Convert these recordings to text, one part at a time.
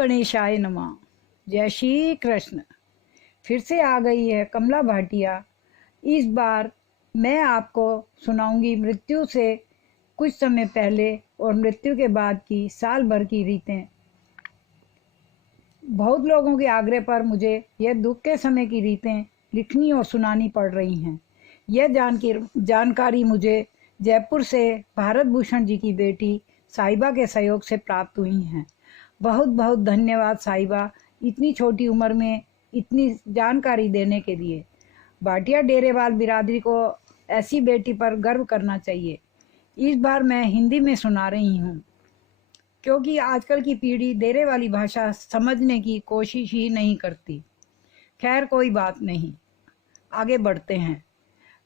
गणेशाय नमः। जय श्री कृष्ण। फिर से आ गई है कमला भाटिया। इस बार मैं आपको सुनाऊंगी मृत्यु से कुछ समय पहले और मृत्यु के बाद की साल भर की रीतें। बहुत लोगों के आग्रह पर मुझे यह दुख के समय की रीतें लिखनी और सुनानी पड़ रही हैं। यह जानकारी मुझे जयपुर से भारत भूषण जी की बेटी साहिबा के सहयोग से प्राप्त हुई हैं। बहुत बहुत धन्यवाद साहिबा, इतनी छोटी उम्र में इतनी जानकारी देने के लिए। भाटिया डेरेवाल बिरादरी को ऐसी बेटी पर गर्व करना चाहिए। इस बार मैं हिंदी में सुना रही हूँ क्योंकि आजकल की पीढ़ी डेरे वाली भाषा समझने की कोशिश ही नहीं करती। खैर कोई बात नहीं, आगे बढ़ते हैं।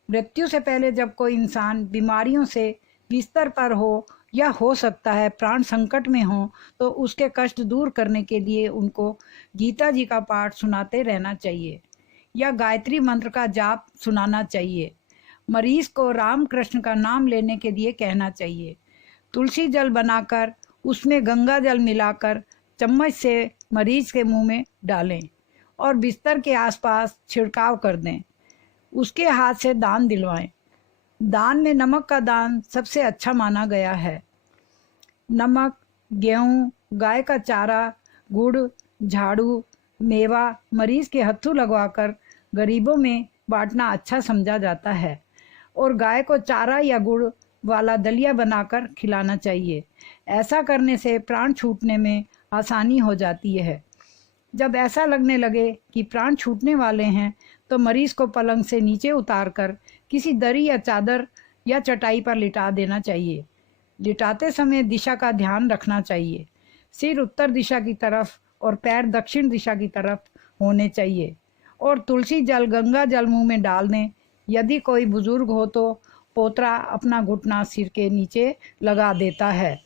मृत्यु से पहले जब कोई इंसान बीमारियों से बिस्तर पर हो या हो सकता है प्राण संकट में हो तो उसके कष्ट दूर करने के लिए उनको गीता जी का पाठ सुनाते रहना चाहिए या गायत्री मंत्र का जाप सुनाना चाहिए। मरीज को राम कृष्ण का नाम लेने के लिए कहना चाहिए। तुलसी जल बनाकर उसमें गंगा जल मिलाकर चम्मच से मरीज के मुंह में डालें और बिस्तर के आसपास छिड़काव कर दें। उसके हाथ से दान दिलवाएं। दान में नमक का दान सबसे अच्छा माना गया है। नमक, गेहूं, गाय का चारा, गुड़, झाड़ू, मेवा मरीज के हत्थू लगवाकर गरीबों में बांटना अच्छा समझा जाता है और गाय को चारा या गुड़ वाला दलिया बनाकर खिलाना चाहिए। ऐसा करने से प्राण छूटने में आसानी हो जाती है। जब ऐसा लगने लगे कि प्राण छूटने वाले हैं तो मरीज को पलंग से नीचे उतारकर किसी दरी या चादर या चटाई पर लिटा देना चाहिए। लिटाते समय दिशा का ध्यान रखना चाहिए। सिर उत्तर दिशा की तरफ और पैर दक्षिण दिशा की तरफ होने चाहिए और तुलसी जल गंगा जल मुंह में डाल दें। यदि कोई बुजुर्ग हो तो पोतरा अपना घुटना सिर के नीचे लगा देता है।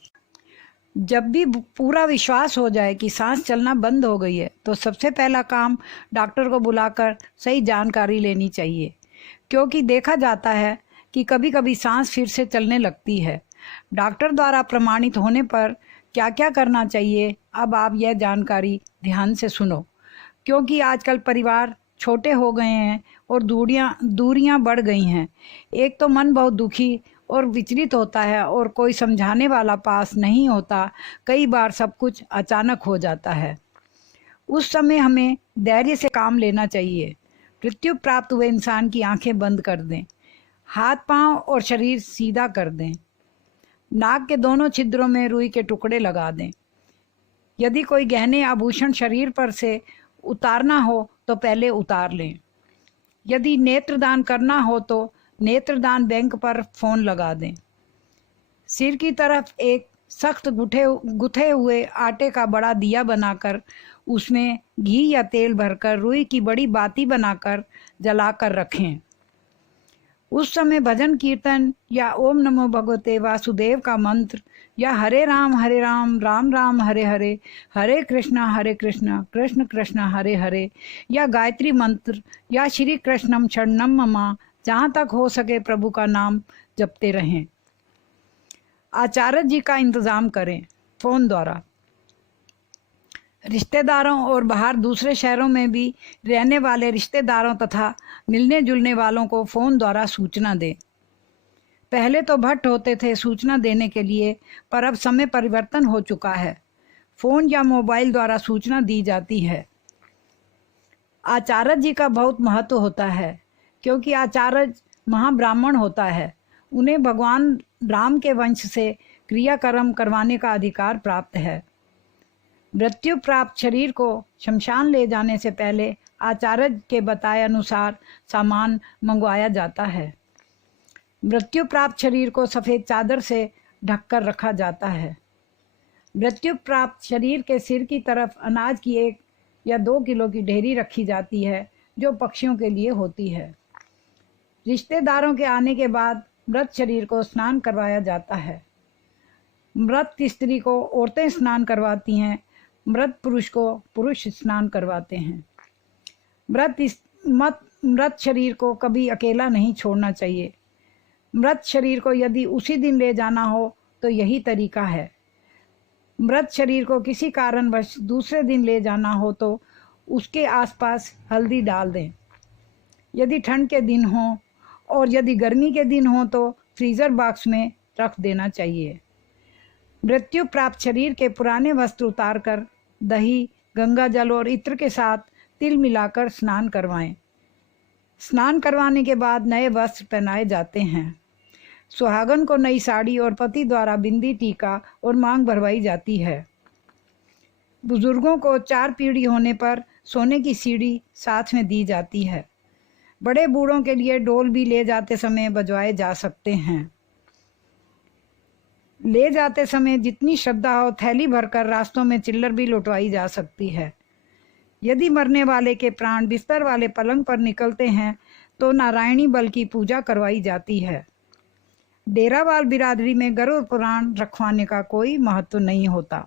जब भी पूरा विश्वास हो जाए कि सांस चलना बंद हो गई है तो सबसे पहला काम डॉक्टर को बुलाकर सही जानकारी लेनी चाहिए, क्योंकि देखा जाता है कि कभी कभी सांस फिर से चलने लगती है। डॉक्टर द्वारा प्रमाणित होने पर क्या क्या करना चाहिए, अब आप यह जानकारी ध्यान से सुनो, क्योंकि आजकल परिवार छोटे हो गए हैं और दूरियां बढ़ गई हैं। एक तो मन बहुत दुखी और विचलित होता है और कोई समझाने वाला पास नहीं होता। कई बार सब कुछ अचानक हो जाता है। उस समय हमें धैर्य से काम लेना चाहिए। मृत्यु प्राप्त हुए इंसान की आंखें बंद कर दें, हाथ पांव और शरीर सीधा कर दें, नाक के दोनों छिद्रों में रुई के टुकड़े लगा दें। यदि कोई गहने आभूषण शरीर पर से उतारना हो तो पहले उतार लें। यदि नेत्रदान करना हो तो नेत्रदान बैंक पर फोन लगा दें। सिर की तरफ एक सख्त गुथे हुए आटे का बड़ा दिया बनाकर उसमें घी या तेल भरकर रुई की बड़ी बाती बनाकर जलाकर रखें। उस समय भजन कीर्तन या ओम नमो भगवते वासुदेव का मंत्र या हरे राम राम राम हरे हरे, हरे कृष्णा कृष्ण कृष्ण हरे हरे या गायत्री मंत्र या श्री कृष्णम शरणम ममा, जहाँ तक हो सके प्रभु का नाम जपते रहें। आचार्य जी का इंतज़ाम करें फ़ोन द्वारा। रिश्तेदारों और बाहर दूसरे शहरों में भी रहने वाले रिश्तेदारों तथा मिलने जुलने वालों को फ़ोन द्वारा सूचना दें। पहले तो भट्ट होते थे सूचना देने के लिए, पर अब समय परिवर्तन हो चुका है। फ़ोन या मोबाइल द्वारा सूचना दी जाती है। आचार्य जी का बहुत महत्व होता है, क्योंकि आचार्य महाब्राह्मण होता है। उन्हें भगवान राम के वंश से क्रियाकर्म करवाने का अधिकार प्राप्त है। मृत्यु प्राप्त शरीर को शमशान ले जाने से पहले आचार्य के बताए अनुसार सामान मंगवाया जाता है। मृत्यु प्राप्त शरीर को सफ़ेद चादर से ढककर रखा जाता है। मृत्यु प्राप्त शरीर के सिर की तरफ अनाज की 1 या 2 किलो की ढेरी रखी जाती है, जो पक्षियों के लिए होती है। रिश्तेदारों के आने के बाद मृत शरीर को स्नान करवाया जाता है। मृत स्त्री को औरतें स्नान करवाती हैं, मृत पुरुष को पुरुष स्नान करवाते हैं। मृत शरीर को कभी अकेला नहीं छोड़ना चाहिए। मृत शरीर को यदि उसी दिन ले जाना हो तो यही तरीका है। मृत शरीर को किसी कारणवश दूसरे दिन ले जाना हो तो उसके आसपास हल्दी डाल दें। यदि ठंड के दिन हो और यदि गर्मी के दिन हो तो फ्रीज़र बॉक्स में रख देना चाहिए। मृत्यु प्राप्त शरीर के पुराने वस्त्र उतारकर दही, गंगा जल और इत्र के साथ तिल मिलाकर स्नान करवाएं। स्नान करवाने के बाद नए वस्त्र पहनाए जाते हैं। सुहागन को नई साड़ी और पति द्वारा बिंदी, टीका और मांग भरवाई जाती है। बुजुर्गों को 4 पीढ़ी होने पर सोने की सीढ़ी साथ में दी जाती है। बड़े बूढ़ों के लिए ढोल भी ले जाते समय बजवाए जा सकते हैं। ले जाते समय जितनी श्रद्धा हो थैली भरकर रास्तों में चिल्लर भी लुटवाई जा सकती है। यदि मरने वाले के प्राण बिस्तर वाले पलंग पर निकलते हैं तो नारायणी बल की पूजा करवाई जाती है। डेरावाल बिरादरी में गरुड़ पुराण रखवाने का कोई महत्व नहीं होता।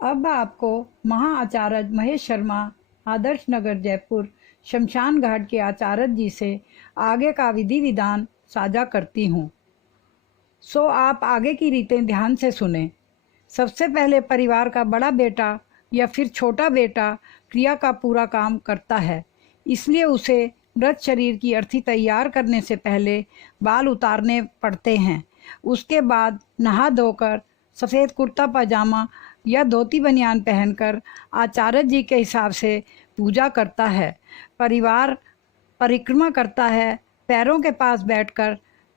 अब आपको महाआचार्य महेश शर्मा, आदर्श नगर, जयपुर शमशान घाट के आचार्य जी से आगे का विधि विधान साझा करती हूँ, सो आप आगे की रीतें ध्यान से सुने। सबसे पहले परिवार का बड़ा बेटा या फिर छोटा बेटा क्रिया का पूरा काम करता है, इसलिए उसे मृत शरीर की अर्थी तैयार करने से पहले बाल उतारने पड़ते हैं। उसके बाद नहा धोकर सफ़ेद कुर्ता पजामा या धोती बनियान पहनकर आचार्य जी के हिसाब से पूजा करता है। परिवार परिक्रमा करता है। पैरों के पास बैठकर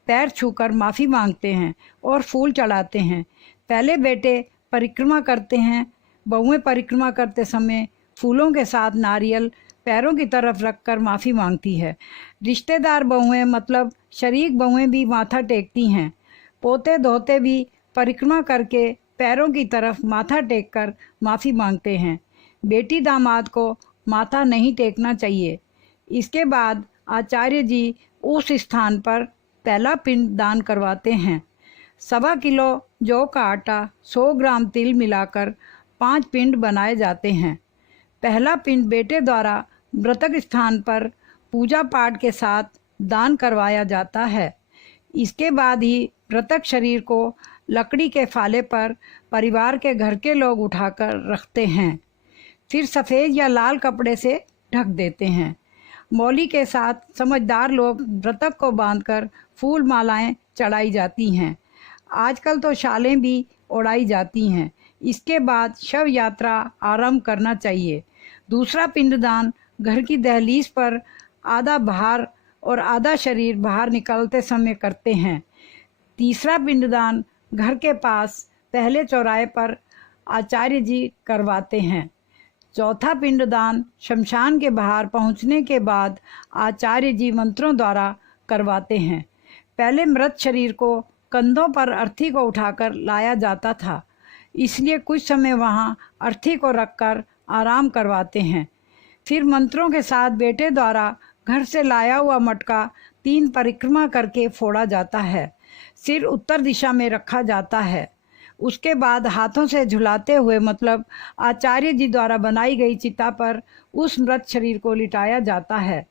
पैर छूकर माफ़ी मांगते हैं और फूल चढ़ाते हैं। पहले बेटे परिक्रमा करते हैं। बहुएं परिक्रमा करते समय फूलों के साथ नारियल पैरों की तरफ रखकर माफ़ी मांगती है। रिश्तेदार बहुएं मतलब शरीक बहुएं भी माथा टेकती हैं। पोते धोते भी परिक्रमा करके पैरों की तरफ माथा टेककर माफ़ी मांगते हैं। बेटी दामाद को माथा नहीं टेकना चाहिए। इसके बाद आचार्य जी उस स्थान पर पहला पिंड दान करवाते हैं। 1.25 किलो जौ का आटा, 100 ग्राम तिल मिलाकर 5 पिंड बनाए जाते हैं। पहला पिंड बेटे द्वारा मृतक स्थान पर पूजा पाठ के साथ दान करवाया जाता है। इसके बाद ही मृतक शरीर को लकड़ी के फाले पर परिवार के घर के लोग उठाकर रखते हैं, फिर सफ़ेद या लाल कपड़े से ढक देते हैं। मौली के साथ समझदार लोग मृतक को बांधकर फूल मालाएं चढ़ाई जाती हैं। आजकल तो शालें भी उड़ाई जाती हैं। इसके बाद शव यात्रा आरंभ करना चाहिए। दूसरा पिंडदान घर की दहलीज पर आधा बाहर और आधा शरीर बाहर निकलते समय करते हैं। तीसरा पिंडदान घर के पास पहले चौराहे पर आचार्य जी करवाते हैं। चौथा पिंडदान शमशान के बाहर पहुंचने के बाद आचार्य जी मंत्रों द्वारा करवाते हैं। पहले मृत शरीर को कंधों पर अर्थी को उठाकर लाया जाता था, इसलिए कुछ समय वहां अर्थी को रखकर आराम करवाते हैं। फिर मंत्रों के साथ बेटे द्वारा घर से लाया हुआ मटका 3 परिक्रमा करके फोड़ा जाता है। सिर उत्तर दिशा में रखा जाता है। उसके बाद हाथों से झुलाते हुए मतलब आचार्य जी द्वारा बनाई गई चिता पर उस मृत शरीर को लिटाया जाता है।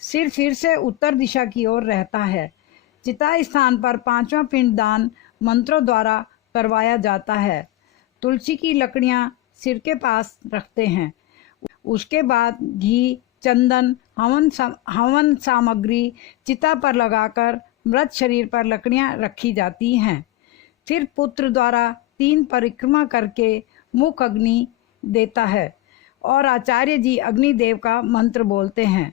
सिर फिर से उत्तर दिशा की ओर रहता है। चिता स्थान पर 5वां पिंडदान मंत्रों द्वारा करवाया जाता है। तुलसी की लकड़ियां सिर के पास रखते हैं। उसके बाद घी, चंदन, हवन सामग्री चिता पर लगाकर मृत शरीर पर लकड़ियां रखी जाती हैं। फिर पुत्र द्वारा 3 परिक्रमा करके मुख अग्नि देता है और आचार्य जी अग्निदेव का मंत्र बोलते हैं।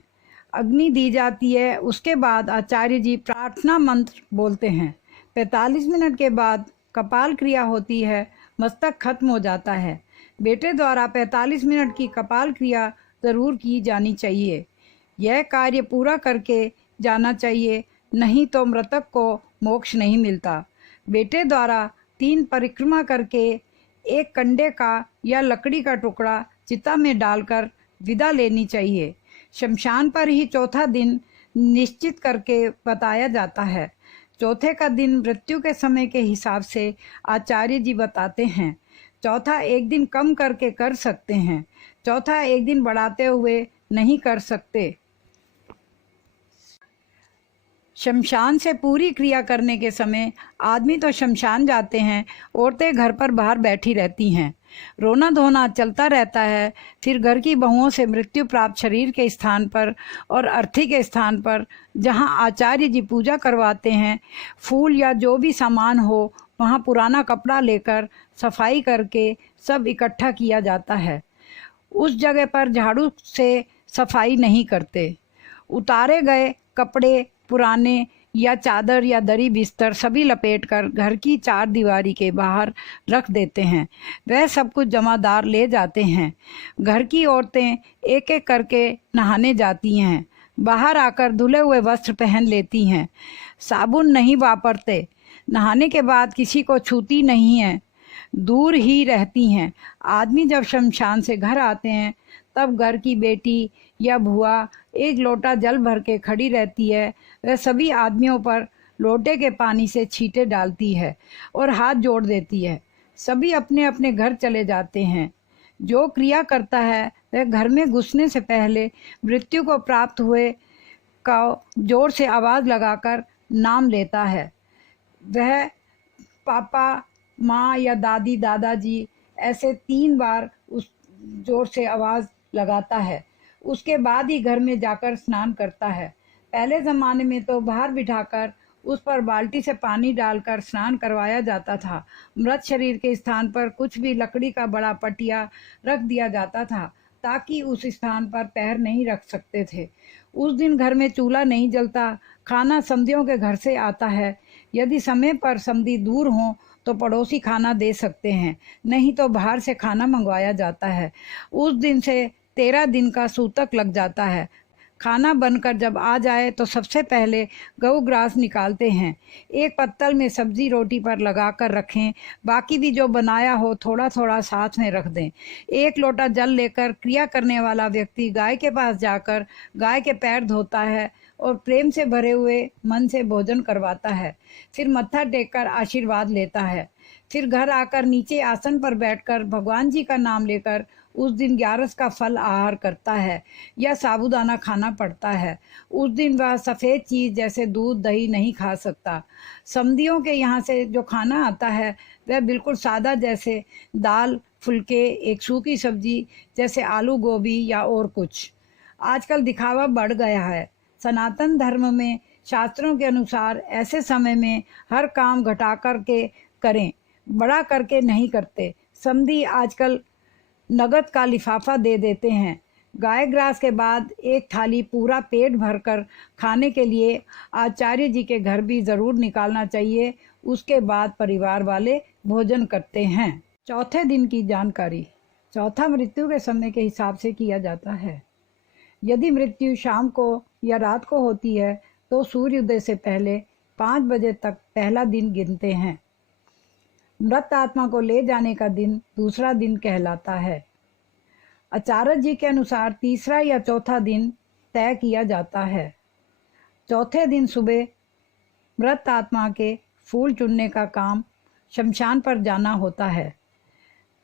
अग्नि दी जाती है। उसके बाद आचार्य जी प्रार्थना मंत्र बोलते हैं। 45 मिनट के बाद कपाल क्रिया होती है। मस्तक खत्म हो जाता है। बेटे द्वारा 45 मिनट की कपाल क्रिया ज़रूर की जानी चाहिए। यह कार्य पूरा करके जाना चाहिए, नहीं तो मृतक को मोक्ष नहीं मिलता। बेटे द्वारा 3 परिक्रमा करके एक कंडे का या लकड़ी का टुकड़ा चिता में डालकर विदा लेनी चाहिए। शमशान पर ही चौथा दिन निश्चित करके बताया जाता है। चौथे का दिन मृत्यु के समय के हिसाब से आचार्य जी बताते हैं। चौथा एक दिन कम करके कर सकते हैं। चौथा एक दिन बढ़ाते हुए नहीं कर सकते। शमशान से पूरी क्रिया करने के समय आदमी तो शमशान जाते हैं, औरतें घर पर बाहर बैठी रहती हैं। रोना धोना चलता रहता है। फिर घर की बहुओं से मृत्यु प्राप्त शरीर के स्थान पर और अर्थी के स्थान पर, जहां आचार्य जी पूजा करवाते हैं, फूल या जो भी सामान हो, वहां पुराना कपड़ा लेकर सफाई करके सब इकट्ठा किया जाता है। उस जगह पर झाड़ू से सफाई नहीं करते। उतारे गए कपड़े पुराने या चादर या दरी बिस्तर सभी लपेटकर घर की चार दीवारी के बाहर रख देते हैं। वह सब कुछ जमादार ले जाते हैं। घर की औरतें एक एक करके नहाने जाती हैं। बाहर आकर धुले हुए वस्त्र पहन लेती हैं। साबुन नहीं वापरते। नहाने के बाद किसी को छूती नहीं है, दूर ही रहती हैं। आदमी जब शमशान से घर आते हैं तब घर की बेटी या भुआ एक लोटा जल भर के खड़ी रहती है। वह सभी आदमियों पर लोटे के पानी से छींटे डालती है और हाथ जोड़ देती है। सभी अपने अपने घर चले जाते हैं। जो क्रिया करता है वह घर में घुसने से पहले मृत्यु को प्राप्त हुए का जोर से आवाज़ लगाकर नाम लेता है। वह पापा, माँ या दादी, दादाजी ऐसे 3 बार उस जोर से आवाज़ लगाता है। उसके बाद ही घर में जाकर स्नान करता है। पहले ज़माने में तो बाहर बिठाकर उस पर बाल्टी से पानी डालकर स्नान करवाया जाता था। मृत शरीर के स्थान पर कुछ भी लकड़ी का बड़ा पटिया रख दिया जाता था ताकि उस स्थान पर पैर नहीं रख सकते थे। उस दिन घर में चूल्हा नहीं जलता। खाना समधियों के घर से आता है। यदि समय पर समधी दूर हों तो पड़ोसी खाना दे सकते हैं, नहीं तो बाहर से खाना मंगवाया जाता है। उस दिन से 13 दिन का सूतक लग जाता है। खाना बनकर जब आ जाए तो सबसे पहले गऊ ग्रास निकालते हैं। एक पत्तल में सब्जी रोटी पर लगाकर रखें। बाकी भी जो बनाया हो थोड़ा थोड़ा साथ में रख दें। एक लोटा जल लेकर क्रिया करने वाला व्यक्ति गाय के पास जाकर गाय के पैर धोता है और प्रेम से भरे हुए मन से भोजन करवाता है। फिर मत्था टेककर आशीर्वाद लेता है। फिर घर आकर नीचे आसन पर बैठकर भगवान जी का नाम लेकर उस दिन 11 का फल आहार करता है या साबूदाना खाना पड़ता है। उस दिन वह सफ़ेद चीज़ जैसे दूध दही नहीं खा सकता। समधियों के यहाँ से जो खाना आता है वह बिल्कुल सादा, जैसे दाल, फुलके, एक सूखी सब्जी जैसे आलू गोभी या और कुछ। आजकल दिखावा बढ़ गया है। सनातन धर्म में शास्त्रों के अनुसार ऐसे समय में हर काम घटा करके करें, बड़ा करके नहीं करते। समधी आजकल नगद का लिफाफा दे देते हैं। गाय ग्रास के बाद एक थाली पूरा पेट भरकर खाने के लिए आचार्य जी के घर भी ज़रूर निकालना चाहिए। उसके बाद परिवार वाले भोजन करते हैं। चौथे दिन की जानकारी। चौथा मृत्यु के समय के हिसाब से किया जाता है। यदि मृत्यु शाम को या रात को होती है तो सूर्योदय से पहले 5 बजे तक पहला दिन गिनते हैं। मृत आत्मा को ले जाने का दिन दूसरा दिन कहलाता है। आचार्य जी के अनुसार तीसरा या चौथा दिन तय किया जाता है। चौथे दिन सुबह मृत आत्मा के फूल चुनने का काम शमशान पर जाना होता है।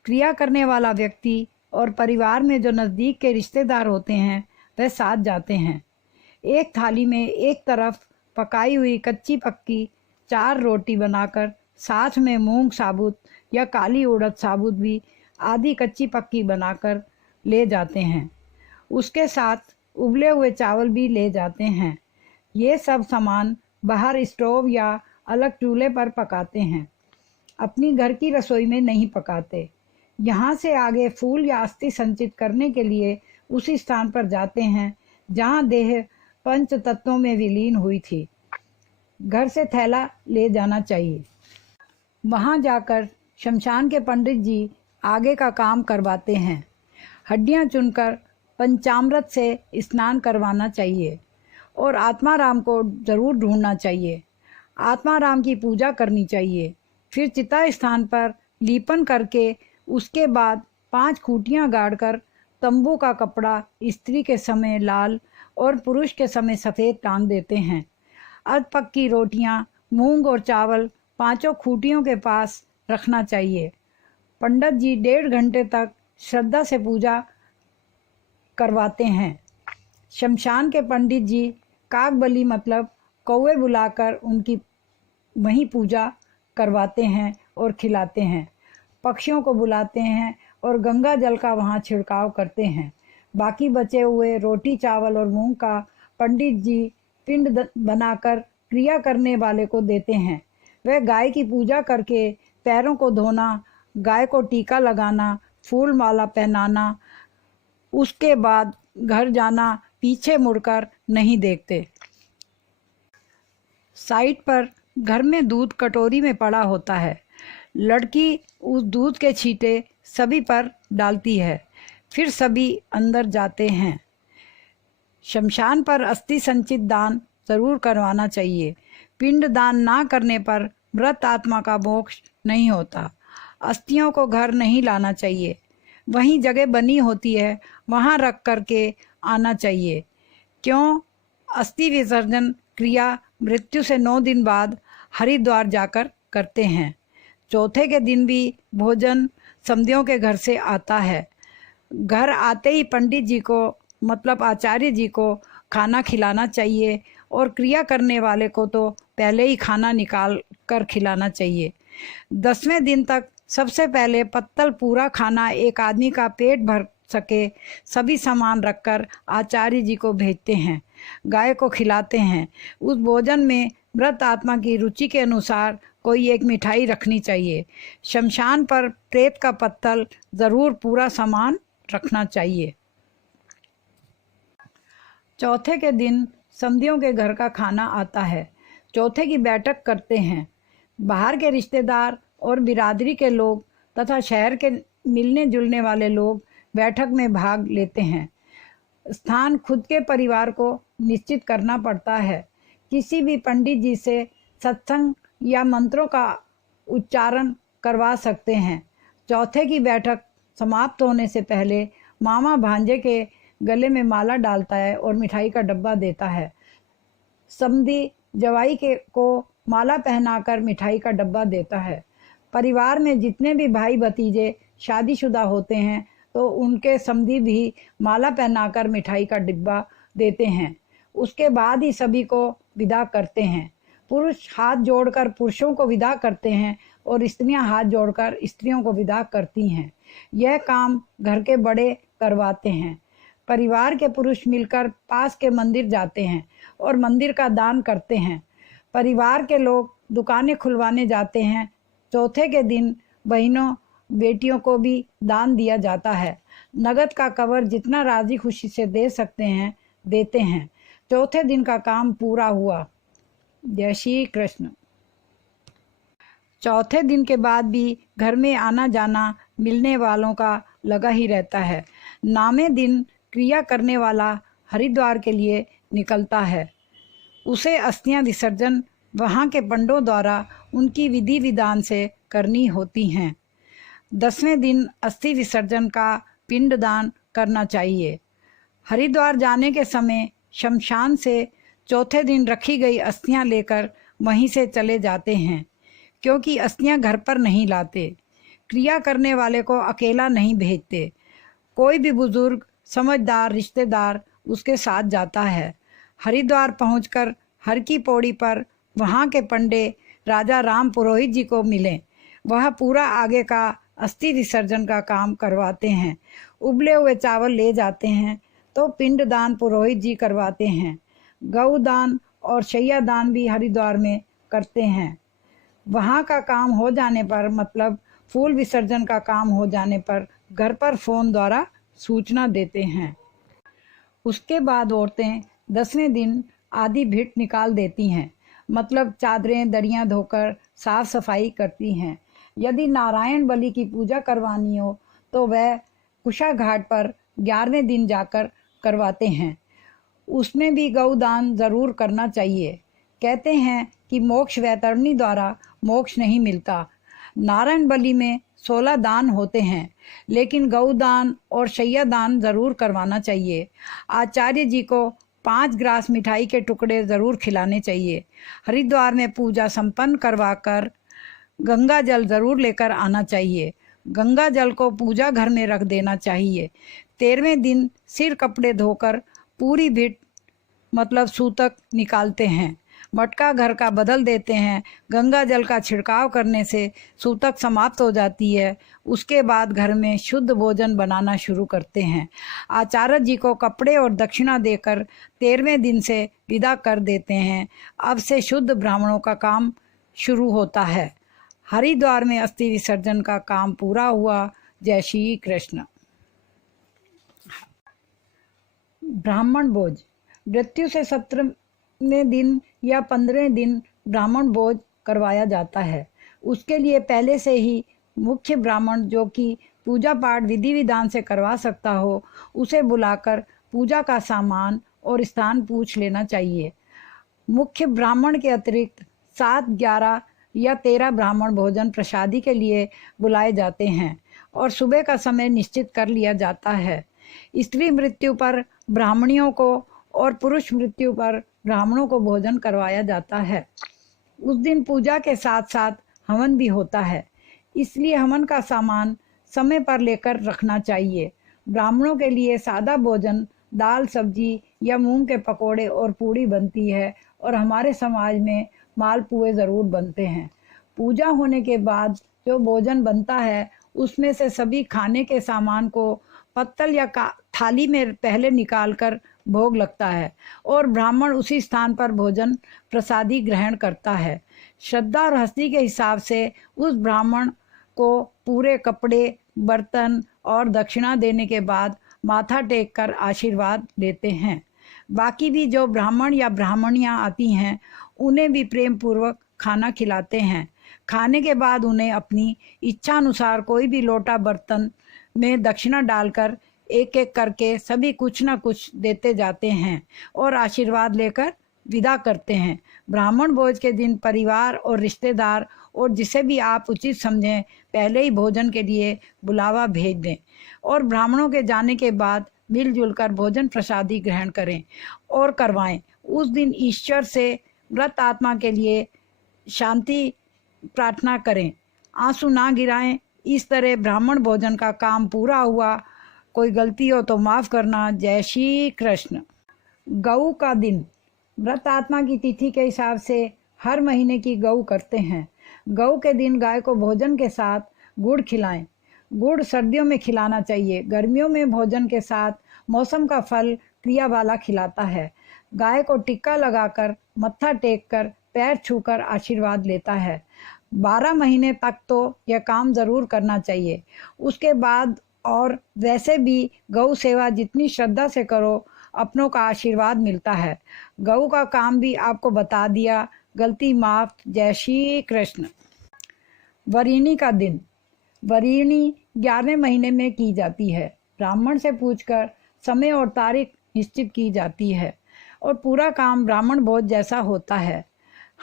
क्रिया करने वाला व्यक्ति और परिवार में जो नज़दीक के रिश्तेदार होते हैं वह साथ जाते हैं। एक थाली में एक तरफ पकाई हुई कच्ची पक्की 4 रोटी बनाकर साथ में मूंग साबुत या काली उड़द साबुत भी आधी कच्ची पक्की बनाकर ले जाते हैं। उसके साथ उबले हुए चावल भी ले जाते हैं। ये सब सामान बाहर स्टोव या अलग चूल्हे पर पकाते हैं। अपनी घर की रसोई में नहीं पकाते। यहाँ से आगे फूल या अस्थि संचित करने के लिए उसी स्थान पर जाते हैं जहाँ देह पंच तत्वों में विलीन हुई थी। घर से थैला ले जाना चाहिए। वहाँ जाकर शमशान के पंडित जी आगे का काम करवाते हैं। हड्डियाँ चुनकर पंचामृत से स्नान करवाना चाहिए और आत्माराम को ज़रूर ढूंढना चाहिए। आत्माराम की पूजा करनी चाहिए। फिर चिता स्थान पर लीपन करके उसके बाद 5 खूंटियाँ गाड़कर तंबू का कपड़ा स्त्री के समय लाल और पुरुष के समय सफ़ेद टांग देते हैं। अध पक्की रोटियाँ, मूंग और चावल 5 खूंटियों के पास रखना चाहिए। पंडित जी 1.5 घंटे तक श्रद्धा से पूजा करवाते हैं। शमशान के पंडित जी काकबली मतलब कौवे बुलाकर उनकी वहीं पूजा करवाते हैं और खिलाते हैं। पक्षियों को बुलाते हैं और गंगा जल का वहाँ छिड़काव करते हैं। बाकी बचे हुए रोटी चावल और मूंग का पंडित जी पिंड बनाकर क्रिया करने वाले को देते हैं। वह गाय की पूजा करके पैरों को धोना, गाय को टीका लगाना, फूल माला पहनाना, उसके बाद घर जाना, पीछे मुड़कर नहीं देखते। साइड पर घर में दूध कटोरी में पड़ा होता है। लड़की उस दूध के छींटे सभी पर डालती है, फिर सभी अंदर जाते हैं। शमशान पर अस्थि संचित दान जरूर करवाना चाहिए। पिंड दान ना करने पर मृत आत्मा का मोक्ष नहीं होता। अस्थियों को घर नहीं लाना चाहिए, वहीं जगह बनी होती है वहां रख करके आना चाहिए। क्यों? अस्थि विसर्जन क्रिया मृत्यु से 9 दिन बाद हरिद्वार जाकर करते हैं। चौथे के दिन भी भोजन समधियों के घर से आता है। घर आते ही पंडित जी को मतलब आचार्य जी को खाना खिलाना चाहिए और क्रिया करने वाले को तो पहले ही खाना निकाल कर खिलाना चाहिए। 10वें दिन तक सबसे पहले पत्तल पूरा खाना एक आदमी का पेट भर सके सभी सामान रखकर आचार्य जी को भेजते हैं। गाय को खिलाते हैं। उस भोजन में मृत आत्मा की रुचि के अनुसार कोई एक मिठाई रखनी चाहिए। शमशान पर प्रेत का पत्तल ज़रूर पूरा सामान रखना चाहिए। चौथे के दिन समधियों के घर का खाना आता है। चौथे की बैठक करते हैं। बाहर के रिश्तेदार और बिरादरी के लोग तथा शहर के मिलने जुलने वाले लोग बैठक में भाग लेते हैं। स्थान खुद के परिवार को निश्चित करना पड़ता है। किसी भी पंडित जी से सत्संग या मंत्रों का उच्चारण करवा सकते हैं। चौथे की बैठक समाप्त होने से पहले मामा भांजे के गले में माला डालता है और मिठाई का डब्बा देता है। समधी जवाई के को माला पहनाकर मिठाई का डब्बा देता है। परिवार में जितने भी भाई भतीजे शादीशुदा होते हैं तो उनके समधी भी माला पहनाकर मिठाई का डिब्बा देते हैं। उसके बाद ही सभी को विदा करते हैं। पुरुष हाथ जोड़कर पुरुषों को विदा करते हैं और स्त्रियां हाथ जोड़कर स्त्रियों को विदा करती हैं। यह काम घर के बड़े करवाते हैं। परिवार के पुरुष मिलकर पास के मंदिर जाते हैं और मंदिर का दान करते हैं। परिवार के लोग दुकानें खुलवाने जाते हैं। चौथे के दिन बहनों बेटियों को भी दान दिया जाता है। नगद का कवर जितना राजी खुशी से दे सकते हैं देते हैं। चौथे दिन का काम पूरा हुआ। जय श्री कृष्ण। चौथे दिन के बाद भी घर में आना जाना मिलने वालों का लगा ही रहता है। नामे दिन क्रिया करने वाला हरिद्वार के लिए निकलता है। उसे अस्थियां विसर्जन वहाँ के पंडों द्वारा उनकी विधि विधान से करनी होती हैं। 10वें दिन अस्थि विसर्जन का पिंडदान करना चाहिए। हरिद्वार जाने के समय शमशान से चौथे दिन रखी गई अस्थियां लेकर वहीं से चले जाते हैं, क्योंकि अस्थियां घर पर नहीं लाते। क्रिया करने वाले को अकेला नहीं भेजते। कोई भी बुजुर्ग समझदार रिश्तेदार उसके साथ जाता है। हरिद्वार पहुंचकर हर की पौड़ी पर वहाँ के पंडे राजा राम पुरोहित जी को मिले। वह पूरा आगे का अस्थि विसर्जन का काम करवाते हैं। उबले हुए चावल ले जाते हैं तो पिंडदान पुरोहित जी करवाते हैं। गौदान और शैया दान भी हरिद्वार में करते हैं। वहाँ का काम हो जाने पर मतलब फूल विसर्जन का काम हो जाने पर घर पर फ़ोन द्वारा सूचना देते हैं। उसके बाद औरतें 10वें दिन आधी भिट निकाल देती हैं, मतलब चादरें दरियां धोकर साफ सफाई करती हैं। यदि नारायण बलि की पूजा करवानी हो तो वह कुशा घाट पर 11वें दिन जाकर करवाते हैं। उसमें भी गौदान ज़रूर करना चाहिए। कहते हैं कि मोक्ष वैतरणी द्वारा मोक्ष नहीं मिलता। नारायण बलि में 16 दान होते हैं, लेकिन गौदान और शैया दान ज़रूर करवाना चाहिए। आचार्य जी को 5 ग्रास मिठाई के टुकड़े ज़रूर खिलाने चाहिए। हरिद्वार में पूजा संपन्न करवाकर गंगा जल ज़रूर लेकर आना चाहिए। गंगा जल को पूजा घर में रख देना चाहिए। 13वें दिन सिर कपड़े धोकर पूरी भिट मतलब सूतक निकालते हैं। मटका घर का बदल देते हैं। गंगा जल का छिड़काव करने से सूतक समाप्त हो जाती है। उसके बाद घर में शुद्ध भोजन बनाना शुरू करते हैं। आचार्य जी को कपड़े और दक्षिणा देकर 13वें दिन से विदा कर देते हैं। अब से शुद्ध ब्राह्मणों का काम शुरू होता है। हरिद्वार में अस्थि विसर्जन का काम पूरा हुआ। जय श्री कृष्ण। ब्राह्मण भोज। मृत्यु से 17वें दिन या 15वें दिन ब्राह्मण भोज करवाया जाता है। उसके लिए पहले से ही मुख्य ब्राह्मण, जो कि पूजा पाठ विधि विधान से करवा सकता हो, उसे बुलाकर पूजा का सामान और स्थान पूछ लेना चाहिए। मुख्य ब्राह्मण के अतिरिक्त 7, 11 या 13 ब्राह्मण भोजन प्रसादी के लिए बुलाए जाते हैं और सुबह का समय निश्चित कर लिया जाता है। स्त्री मृत्यु पर ब्राह्मणियों को और पुरुष मृत्यु पर ब्राह्मणों को भोजन करवाया जाता है। उस दिन पूजा के साथ साथ हवन भी होता है, इसलिए हवन का सामान समय पर लेकर रखना चाहिए। ब्राह्मणों के लिए सादा भोजन, दाल, सब्जी या मूंग के पकोड़े और पूड़ी बनती है और हमारे समाज में मालपुए ज़रूर बनते हैं। पूजा होने के बाद जो भोजन बनता है उसमें से सभी खाने के सामान को पत्तल या थाली में पहले निकालकर भोग लगता है और ब्राह्मण उसी स्थान पर भोजन प्रसादी ग्रहण करता है। श्रद्धा और हस्ती के हिसाब से उस ब्राह्मण को पूरे कपड़े, बर्तन और दक्षिणा देने के बाद माथा टेक कर आशीर्वाद लेते हैं। बाकी भी जो ब्राह्मण या ब्राह्मणियाँ आती हैं उन्हें भी प्रेम पूर्वक खाना खिलाते हैं। खाने के बाद उन्हें अपनी इच्छा अनुसार कोई भी लोटा बर्तन में दक्षिणा डालकर एक एक करके सभी कुछ न कुछ देते जाते हैं और आशीर्वाद लेकर विदा करते हैं। ब्राह्मण भोज के दिन परिवार और रिश्तेदार और जिसे भी आप उचित समझें पहले ही भोजन के लिए बुलावा भेज दें और ब्राह्मणों के जाने के बाद मिलजुल कर भोजन प्रसादी ग्रहण करें और करवाएं। उस दिन ईश्वर से मृत आत्मा के लिए शांति प्रार्थना करें, आंसू ना गिराएं। इस तरह ब्राह्मण भोजन का काम पूरा हुआ। कोई गलती हो तो माफ़ करना। जय श्री कृष्ण। गऊ का दिन। मृत आत्मा की तिथि के हिसाब से हर महीने की गऊ करते हैं। गऊ के दिन गाय को भोजन के साथ गुड़ खिलाएं। गुड़ सर्दियों में खिलाना चाहिए। गर्मियों में भोजन के साथ मौसम का फल क्रिया वाला खिलाता है। गाय को टिक्का लगाकर, मत्था टेक कर, पैर छूकर आशीर्वाद लेता है। 12 महीने तक तो यह काम ज़रूर करना चाहिए। उसके बाद और वैसे भी गौ सेवा जितनी श्रद्धा से करो अपनों का आशीर्वाद मिलता है। गऊ का काम भी आपको बता दिया, गलती माफ। जय श्री कृष्ण। वरीणी का दिन। वरीणी 11वें महीने में की जाती है। ब्राह्मण से पूछकर समय और तारीख निश्चित की जाती है और पूरा काम ब्राह्मण भोज जैसा होता है।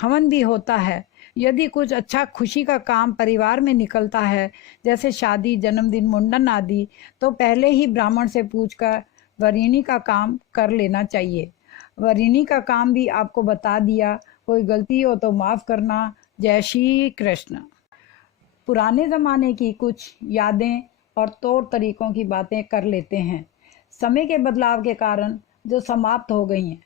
हवन भी होता है। यदि कुछ अच्छा खुशी का काम परिवार में निकलता है, जैसे शादी, जन्मदिन, मुंडन आदि, तो पहले ही ब्राह्मण से पूछकर वरीणी का काम कर लेना चाहिए। वरीणी का काम भी आपको बता दिया, कोई गलती हो तो माफ़ करना। जय श्री कृष्ण। पुराने ज़माने की कुछ यादें और तौर तरीक़ों की बातें कर लेते हैं, समय के बदलाव के कारण जो समाप्त हो गई हैं।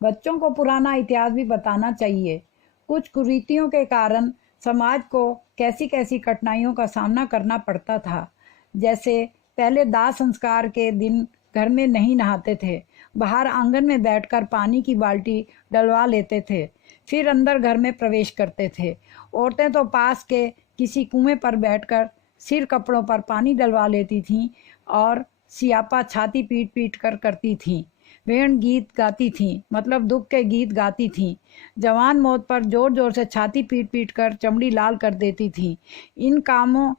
बच्चों को पुराना इतिहास भी बताना चाहिए। कुछ कुरीतियों के कारण समाज को कैसी कैसी कठिनाइयों का सामना करना पड़ता था। जैसे पहले दाह संस्कार के दिन घर में नहीं नहाते थे, बाहर आंगन में बैठकर पानी की बाल्टी डलवा लेते थे, फिर अंदर घर में प्रवेश करते थे। औरतें तो पास के किसी कुएं पर बैठकर सिर कपड़ों पर पानी डलवा लेती थीं और सियापा छाती पीट पीट कर करती थीं। वेण गीत गाती थीं, मतलब दुख के गीत गाती थीं। जवान मौत पर जोर जोर से छाती पीट पीट कर चमड़ी लाल कर देती थीं। इन कामों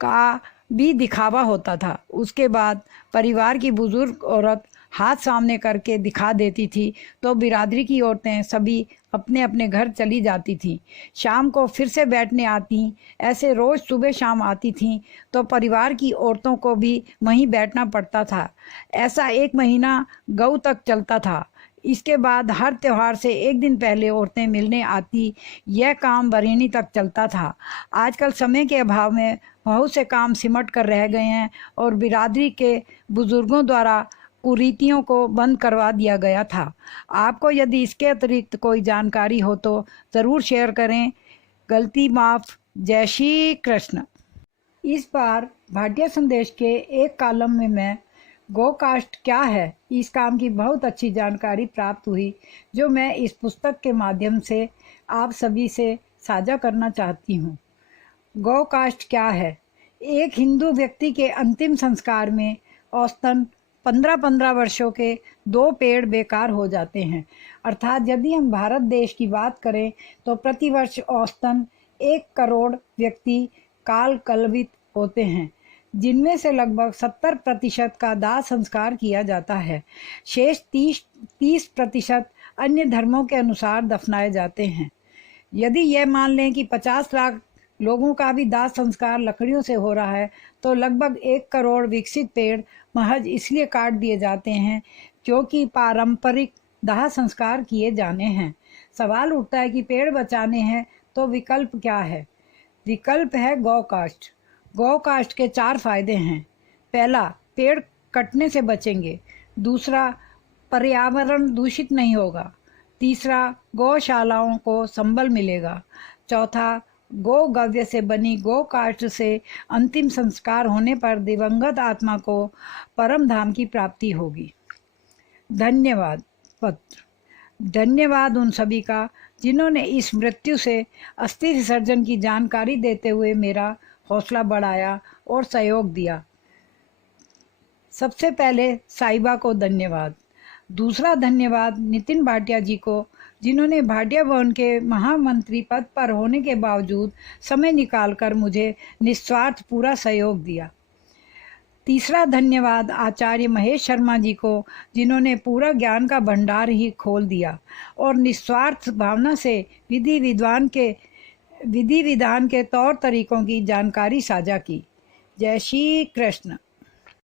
का भी दिखावा होता था। उसके बाद परिवार की बुजुर्ग औरत हाथ सामने करके दिखा देती थी तो बिरादरी की औरतें सभी अपने अपने घर चली जाती थीं। शाम को फिर से बैठने आती। ऐसे रोज़ सुबह शाम आती थीं तो परिवार की औरतों को भी वहीं बैठना पड़ता था। ऐसा 1 महीना गऊ तक चलता था। इसके बाद हर त्यौहार से 1 दिन पहले औरतें मिलने आती। यह काम वरीणी तक चलता था। आजकल समय के अभाव में बहुत से काम सिमट कर रह गए हैं और बिरादरी के बुजुर्गों द्वारा कुरीतियों को बंद करवा दिया गया था। आपको यदि इसके अतिरिक्त कोई जानकारी हो तो ज़रूर शेयर करें। गलती माफ़। जय श्री कृष्ण। इस बार भाटिया संदेश के एक कॉलम में मैं गोकास्ट क्या है इस काम की बहुत अच्छी जानकारी प्राप्त हुई, जो मैं इस पुस्तक के माध्यम से आप सभी से साझा करना चाहती हूँ। गोकास्ट क्या है? एक हिंदू व्यक्ति के अंतिम संस्कार में औसतन 15-15 वर्षों के 2 पेड़ बेकार हो जाते हैं। अर्थात यदि हम भारत देश की बात करें तो प्रतिवर्ष औसतन 1 करोड़ व्यक्ति काल कलवित होते हैं, जिनमें से लगभग 70% का दाह संस्कार किया जाता है। शेष 30% अन्य धर्मों के अनुसार दफनाए जाते हैं। यदि यह मान लें कि 50 लाख लोगों का भी दाह संस्कार लकड़ियों से हो रहा है, तो लगभग 1 करोड़ विकसित पेड़ महज इसलिए काट दिए जाते हैं क्योंकि पारंपरिक दाह संस्कार किए जाने हैं। सवाल उठता है कि पेड़ बचाने हैं तो विकल्प क्या है? विकल्प है गोकास्ट। गोकास्ट के 4 फायदे हैं। पहला, पेड़ कटने से बचेंगे। दूसरा, पर्यावरण दूषित नहीं होगा। तीसरा, गौशालाओं को संबल मिलेगा। चौथा, गो गव्य से बनी गोकास्ट से अंतिम संस्कार होने पर दिवंगत आत्मा को परम धाम की प्राप्ति होगी। धन्यवाद पत्र। धन्यवाद उन सभी का जिन्होंने इस मृत्यु से अस्थि विसर्जन की जानकारी देते हुए मेरा हौसला बढ़ाया और सहयोग दिया। सबसे पहले साहिबा को धन्यवाद। दूसरा धन्यवाद नितिन भाटिया जी को, जिन्होंने भाटिया भवन के महामंत्री पद पर होने के बावजूद समय निकालकर मुझे निस्वार्थ पूरा सहयोग दिया। तीसरा धन्यवाद आचार्य महेश शर्मा जी को, जिन्होंने पूरा ज्ञान का भंडार ही खोल दिया और निस्वार्थ भावना से विधि विधान के तौर तरीकों की जानकारी साझा की। जय श्री कृष्ण।